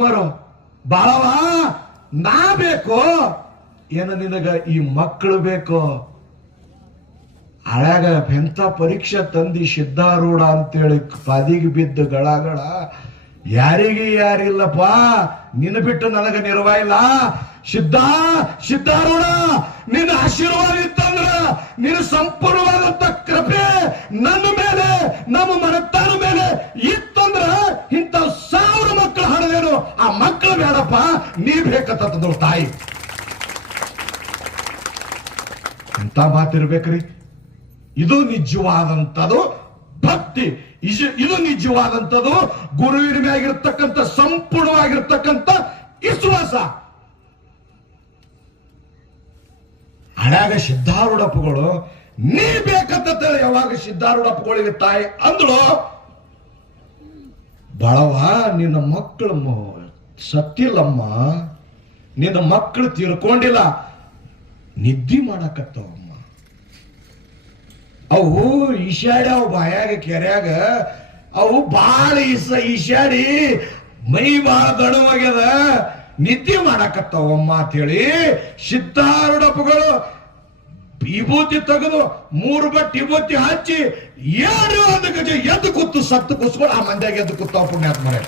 ಮರು ಬಾಳವ ನಾ ಬೇಕು ಏನು ನಿನಗ ಈ ಮಕ್ಕಳು ಬೇಕು? ಹಳ್ಯಾಗ ಎಂತ ಪರೀಕ್ಷೆ ತಂದಿ ಸಿದ್ಧಾರೂಢ ಅಂತೇಳಿ ಪದಿಗೆ ಬಿದ್ದು ಗಳಗಳ ಯಾರಿಗೆ ಯಾರಿಲ್ಲಪ್ಪ, ನಿನ್ನ ಬಿಟ್ಟು ನನಗ ನಿರ್ವಾಯಿಲ್ಲ. ಸಿದ್ಧಾರೂಢ ನಿನ್ನ ಆಶೀರ್ವಾದ ಇತ್ತಂದ್ರ ನಿನ್ನ ಸಂಪೂರ್ಣವಾದಂತ ಕೃಪೆ ನನ್ನ ಮೇಲೆ ನಮ್ಮ ಮನತ್ತಾನ ಮೇಲೆ ಇತ್ತಂದ್ರ ಇಂಥ 1000 ಮಕ್ಕಳು ಹಣದೇನು, ಆ ಮಕ್ಕಳು ಬೇಡಪ್ಪ, ನೀ ಬೇಕಂತಂದ್ರು ತಾಯಿ. ಎಂತ ಮಾತಿರ್ಬೇಕ್ರಿ. ಇದು ನಿಜವಾದಂಥದ್ದು ಭಕ್ತಿ, ಇದು ನಿಜವಾದಂಥದ್ದು ಗುರುವಿನ ಮ್ಯಾಗಿರ್ತಕ್ಕಂಥ ಸಂಪೂರ್ಣವಾಗಿರ್ತಕ್ಕಂಥ ವಿಶ್ವಾಸ. ಹಳ್ಯಾಗ ಸಿದ್ಧಾರೂಢಪ್ಪಗಳು ನೀ ಬೇಕಂತ ಯಾವಾಗ ಸಿದ್ಧಾರೂಢಪ್ಪಗಳಿಗೆ ತಾಯಿ ಅಂದಳು, ಬಳವ ನಿನ್ನ ಮಕ್ಕಳು ಸತ್ತಿಲ್ಲಮ್ಮ, ನಿನ್ನ ಮಕ್ಕಳು ತೀರ್ಕೊಂಡಿಲ್ಲ, ನಿದ್ದೆ ಮಾಡಕತ್ತವಮ್ಮ. ಅವು ಈಶಾಡ್ಯಾವ ಬಾಯಾಗ ಕೆರ್ಯಾಗ, ಅವು ಬಾಳ ಈಶಾಡಿ ಮೈ ಬಾಳ ದಣವಾಗ್ಯದ, ನಿದ್ದೆ ಮಾಡಕತ್ತವಮ್ಮ ಅಂತ ಹೇಳಿ ಸಿದ್ಧಾರೂಢಪ್ಪಗಳು ವಿಭೂತಿ ತೆಗೆದು 3 ಬಟ್ ವಿಭೂತಿ ಹಚ್ಚಿ 7 ಗಜ ಎದ್ದು ಕೂತು ಸತ್ತು ಕುಸ್ಕೊಂಡು ಆ ಮಂದ್ಯಾಗ ಎದ್ದು ಕೂತಾವ ಪುಣ್ಯಾತ್ಮರೇ.